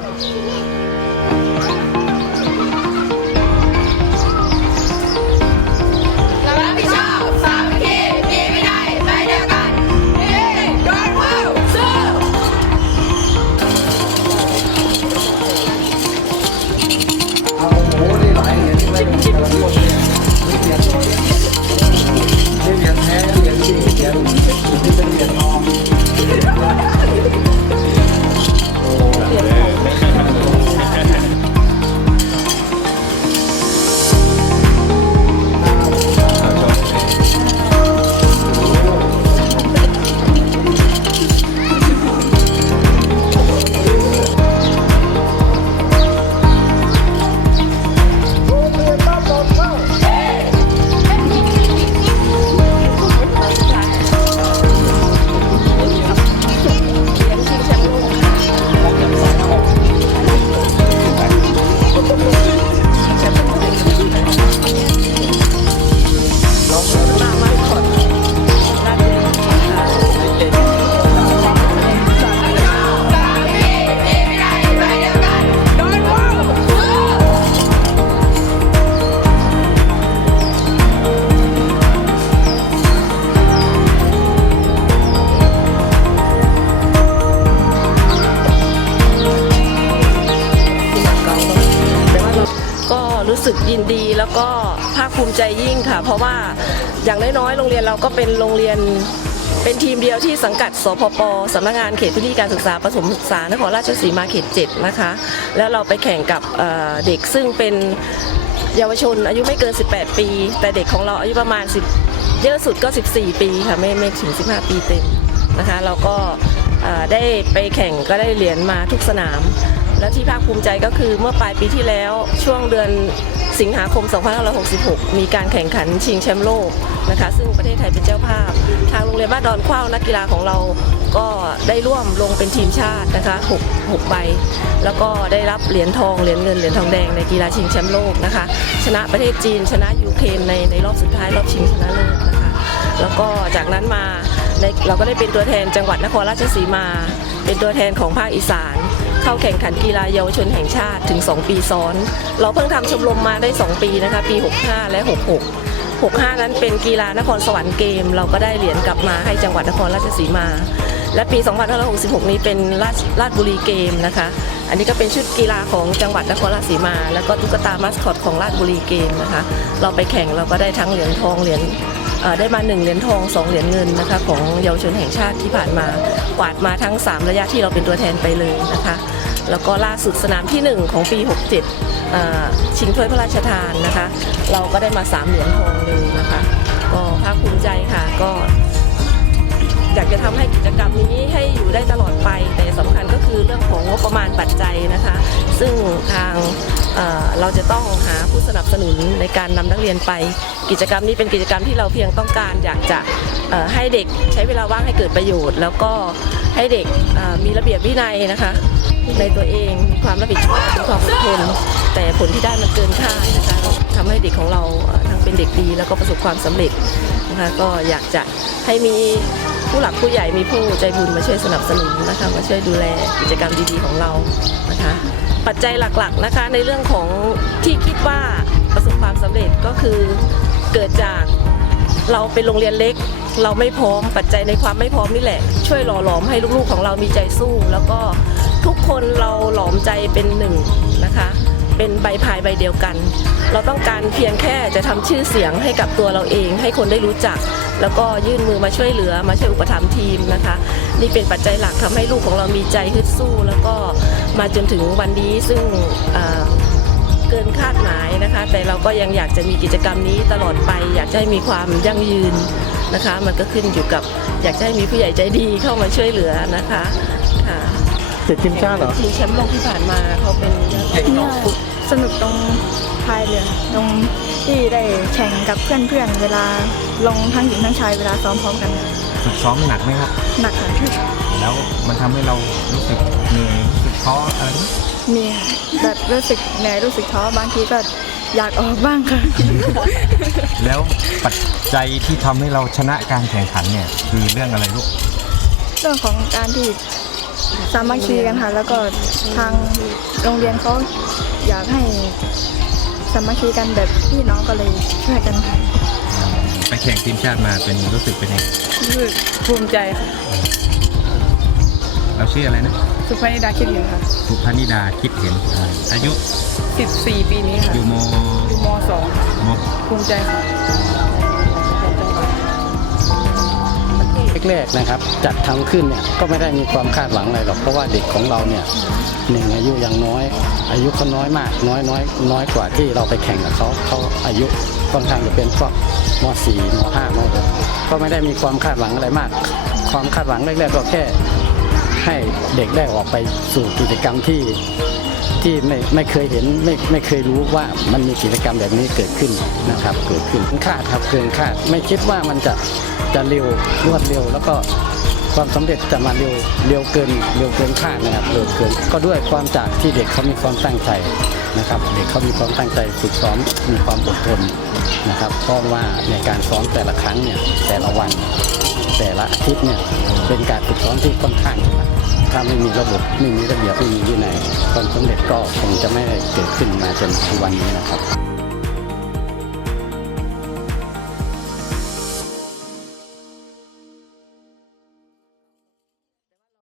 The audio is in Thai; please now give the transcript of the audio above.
เร แล้วก็ภาคภูมิใจยิ่งค่ะ เพราะว่าอย่างน้อยๆ โรงเรียนเราก็เป็นโรงเรียนเป็นทีมเดียวที่สังกัด สพปสำนักงานเขตพื้นที่การศึกษาประถมศึกษานครราชสีมาเขต 7 นะคะ แล้วเราไปแข่งกับเเด็กซึ่งเป็นเยาวชนอายุไม่เกิน 18 ปี แต่เด็กของเราอายุประมาณ 10 เยอะสุดก็ 14 ปีค่ะ ไม่ไม่ถึง 15 ปีเต็มนะคะ เราก็ได้ไปแข่งก็ได้เหรียญมาทุกสนาม และที่ภาคภูมิใจก็คือเมื่อปลายปีที่แล้วช่วงเดือนสิงหาคม 2566 มีการแข่งขันชิงแชมป์โลกนะคะ ซึ่งประเทศไทยเป็นเจ้าภาพ ทางโรงเรียนบ้านดอนขว้าวนักกีฬาของเราก็ได้ร่วมลงเป็นทีมชาตินะคะ6 6ใบ แล้วก็ได้รับเหรียญทอง เหรียญเงิน เหรียญทองแดงในกีฬาชิงแชมป์โลกนะคะ ชนะประเทศจีน ชนะยูเครนในในรอบสุดท้ายรอบชิงชนะเลิศนะคะ แล้วก็จากนั้นมาเราก็ได้เป็นตัวแทนจังหวัดนครราชสีมา เป็นตัวแทนของภาคอีสาน เข้าแข่งขันกีฬาเยาวชนแห่งชาติถึง 2 ปีซ้อน เราเพิ่งทำชมรมมาได้ 2 ปีนะคะ ปี 65 และ 66 65 นั้นเป็นกีฬานครสวรรค์เกม เราก็ได้เหรียญกลับมาให้จังหวัดนครราชสีมา และปี 2566 นี้เป็นราชราชบุรีเกมนะคะ อันนี้ก็เป็นชุดกีฬาของจังหวัดนครราชสีมา แล้วก็ตุ๊กตามัสคอตของราชบุรีเกมนะคะ เราไปแข่งเราก็ได้ทั้งเหรียญทองเหรียญได้มา 1 เหรียญทอง 2 เหรียญเงินนะคะของเยาวชนแห่งชาติที่ผ่านมากวาดมาทั้ง 3 ระยะที่เราเป็นตัวแทนไปเลยนะคะ แล้วก็ล่าสุดสนามที่ 1 ของปี 67เอ่อชิงถ้วยพระราชทานนะคะ เราก็ได้มา 3 เหรียญทองเลยนะคะ ก็ภาคภูมิใจค่ะก็อยากจะทำให้กิจกรรมนี้ให้อยู่ได้ตลอดไป แต่สำคัญก็คือเรื่องของงบประมาณปัจจัยนะคะ ซึ่งทางเราจะต้องหาผู้สนับสนุนในการนำนักเรียนไป กิจกรรมนี้เป็นกิจกรรมที่เราเพียงต้องการอยากจะให้เด็กใช้เวลาว่างให้เกิดประโยชน์ แล้วก็ให้เด็กมีระเบียบวินัยนะคะ ในตัวเองมีความรับผิดชอบมีความอดทนแต่ผลที่ได้มันเกินคาดนะคะทำให้เด็กของเราทั้งเป็นเด็กดีแล้วก็ประสบความสำเร็จนะคะก็อยากจะให้มีผู้หลักผู้ใหญ่มีผู้ใจบุญมาช่วยสนับสนุนนะคะมาช่วยดูแลกิจกรรมดีๆของเรานะคะปัจจัยหลักๆนะคะในเรื่องของที่คิดว่าประสบความสำเร็จก็คือเกิดจากเราเป็นโรงเรียนเล็ก เราไม่พร้อมปัจจัยในความไม่พร้อมนี่แหละ ช่วยหล่อหลอมให้ลูกๆของเรามีใจสู้แล้วก็ ทุกคนเราหลอมใจเป็นหนึ่งนะคะ เป็นใบพายใบเดียวกัน เราต้องการเพียงแค่จะทำชื่อเสียงให้กับตัวเราเอง ให้คนได้รู้จัก แล้วก็ยื่นมือมาช่วยเหลือมาช่วยอุปถัมภ์ทีมนะคะ นี่เป็นปัจจัยหลักทำให้ลูกของเรามีใจฮึดสู้ แล้วก็มาจนถึงวันนี้ซึ่งเกินคาดหมายนะคะ แต่เราก็ยังอยากจะมีกิจกรรมนี้ตลอดไป อยากให้มีความยั่งยืนนะคะ มันก็ขึ้นอยู่กับอยากให้มีผู้ใหญ่ใจดีเข้ามาช่วยเหลือนะคะค่ะ เจ็ดทีมชาติเหรอทีมแชมป์โลกที่ผ่านมาเขาเป็นสนุกตรงพายเรือตรงที่ได้แข่งกับเพื่อนๆเวลาลงทั้งหญิงทั้งชายเวลาซ้อมพร้อมกันฝึกซ้อมหนักไหมครับ หนักค่ะแล้วมันทำให้เรารู้สึกเหนื่อยรู้สึกท้ออะไรไหมมีแบบรู้สึกเหนื่อยรู้สึกท้อบางทีก็อยากออกบ้างค่ะ แล้วปัจจัยที่ทำให้เราชนะการแข่งขันเนี่ยคือเรื่องอะไรลูก เรื่องของการที่ สามัคคีกันค่ะ แล้วก็ทางโรงเรียนเขาอยากให้สามัคคีกันแบบพี่น้องก็เลยช่วยกันค่ะไปแข่งทีมชาติมาเป็นรู้สึกเป็นยังไงรู้สึกภูมิใจค่ะเราชื่ออะไรนะสุภนิดาคิดเห็นค่ะ สุพนิดาคิดเห็นอายุ 14 ปีนี้ค่ะอยู่มอยู่ม .2 มภูมิใจค่ะ แรกๆนะครับ จัดทำขึ้นเนี่ยก็ไม่ได้มีความคาดหวังอะไรหรอกเพราะว่าเด็กของเราเนี่ยหนึ่งอายุยังน้อย อายุเขาน้อยมาก น้อยน้อยน้อยกว่าที่เราไปแข่งกับเขาเขาอายุค่อนข้างจะเป็นพวกม .4 ม .5 ม .6 ก็ไม่ได้มีความคาดหวังอะไรมาก ความคาดหวังแรกๆก็แค่ให้เด็กได้ออกไปสู่กิจกรรมที่ ที่ไม่ไม่เคยเห็นไม่ไม่เคยรู้ว่ามันมีกิจกรรมแบบนี้เกิดขึ้นนะครับ เกิดขึ้นคาดครับเกินคาด ไม่คิดว่ามันจะจะเร็วรวดเร็ว แล้วก็ความสำเร็จจะมาเร็วเร็วเกินเร็วเกินคาดนะครับเร็วเกินก็ด้วยความจากที่เด็กเขามีความตั้งใจนะครับ เด็กเขามีความตั้งใจฝึกซ้อมมีความอดทนนะครับเพราะว่าในการซ้อมแต่ละครั้งเนี่ยแต่ละวัน แต่ละอาทิตย์เนี่ยเป็นการฝึกซ้อมที่ค่อนข้างหนัก ถ้าไม่มีระบบไม่มีระเบียบไม่มีวินัยความสำเร็จก็คงจะไม่เกิดขึ้นมาจนทุกวันนี้นะครับ